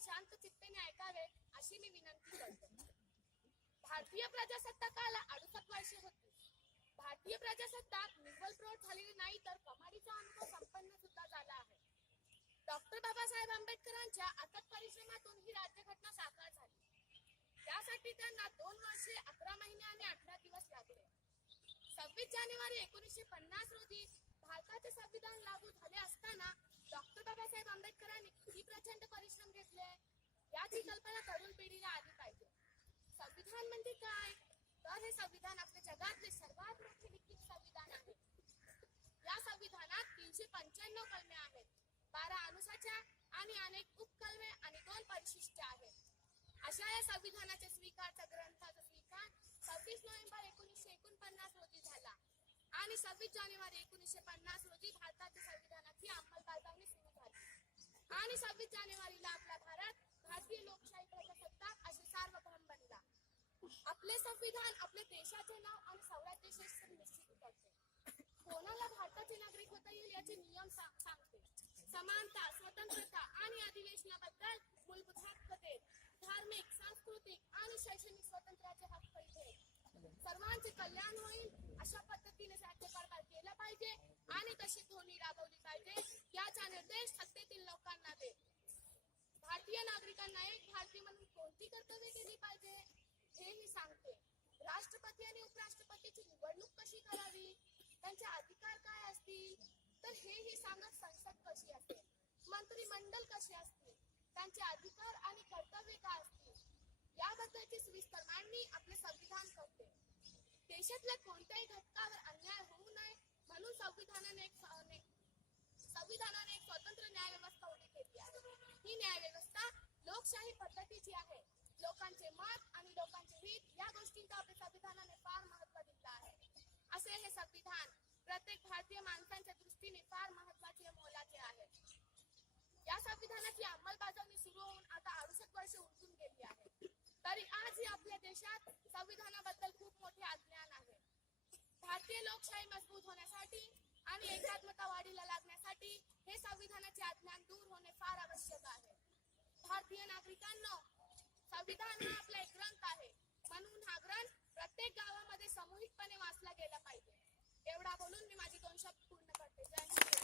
शांत चित्तेने ऐकावे अशी मी विनंती करते. भारतीय प्रजासत्ताकाला 68 वर्षे होती. भारतीय प्रजासत्ताक निव्वळ प्रौढ झालेली नाही तर कमालीचा अनुभव संपन्न सुद्धा झाला आहे. डॉक्टर बाबासाहेब आंबेडकरांच्या अथक परिश्रमातून ही राज्यघटना साकार झाली. त्यासाठी त्यांना 2 वर्षे 11 महिने आणि 18 दिवस लागले. 26 जानेवारी 1950 रोजी भारताचे संविधान लागू झाले असताना डॉक्टर बाबासाहेब आंबेडकरांनी किती प्रचंड परिश्रम घेतले याची कल्पना तरुण पिढीला आली पाहिजे. संविधान म्हणजे काय? तर हे संविधान आपल्या जगातले सर्वात मोठे लिखित संविधान आहे. या संविधानात 395 कलमे आहेत, 12 अनुसूच्या आणि अनेक उपकलमे आणि 2 परिशिष्ट आहेत. अशा या संविधानाच्या स्वीकारचा ग्रंथाचा स्वीकार 26 नोव्हेंबर 1949 रोजी झाला आणि 26 जानेवारी 1950 रोजी भारताच्या संविधानाची अंमलबजावणी सुरू झाली आणि 26 जानेवारीला आपला भारत भारतीय लोकशाही प्रजासत्ताक असे सार्वभौम बनला. आपले संविधान आपल्या देशाचे नाव आणि स्वराज्य निश्चित करते. कोणाला भारताचे नागरिक होता येईल याचे नियम सांगते. समानता, स्वतंत्रता आणि अधिवेशनाबद्दल मूलभूत हक्क देत. धार्मिक, सांस्कृतिक आणि शैक्षणिक स्वातंत्र्याचे हक्क इथे. सर्वांचे कल्याण होईल अशा पद्धतीने राज्यकारभार केला पाहिजे आणि तशी धोरणे राबवली पाहिजे याचा निर्देश सत्तेतील लोकांना दे. भारतीय नागरिकांना एक भारतीय म्हणून कोणती कर्तव्ये केली पाहिजे हेही सांगते. राष्ट्रपती आणि उपराष्ट्रपतीची निवडणूक कशी करावी, त्यांचे अधिकार काय असतील, तर हेही सांगत संसद कशी असेल, मंत्रिमंडळ कसे असतील, त्यांचे अधिकार आणि कर्तव्य काय असतील याबद्दलची सविस्तर मांडणी आपले संविधान करते. देशातल्या कोणत्याही घटकावर अन्याय होऊ नये म्हणून संविधानाने एक स्वतंत्र न्याय व्यवस्था उभी केली आहे. ही न्याय व्यवस्था लोकशाही पद्धतीची आहे. लोकांचे मत आणि लोकांचे हित या गोष्टींचा आपल्या संविधानाने फार महत्त्व दिलं आहे. असे हे संविधान प्रत्येक भारतीय माणसांच्या दृष्टीने फार महत्त्वाचे व मोलाचे आहे. या संविधानाची अंमलबजावणी सुरू होऊन आता 68 वर्षे उलटून गेली आहे. तरी आजही आपल्या देशात संविधानाबद्दल खूप मोठे अज्ञान आहे. भारतीय लोकशाही मजबूत होण्यासाठी आणि एकात्मता वाढीला लागण्यासाठी हे संविधानाचे अज्ञान दूर होणे फार आवश्यक आहे. भारतीय नागरिकांना संविधान हा आपला एक ग्रंथ आहे, म्हणून हा ग्रंथ प्रत्येक गावामध्ये सामूहिकपणे वाचला गेला पाहिजे. एवढा बोलून मी माझे 2 शब्द पूर्ण करते. जय हिंद.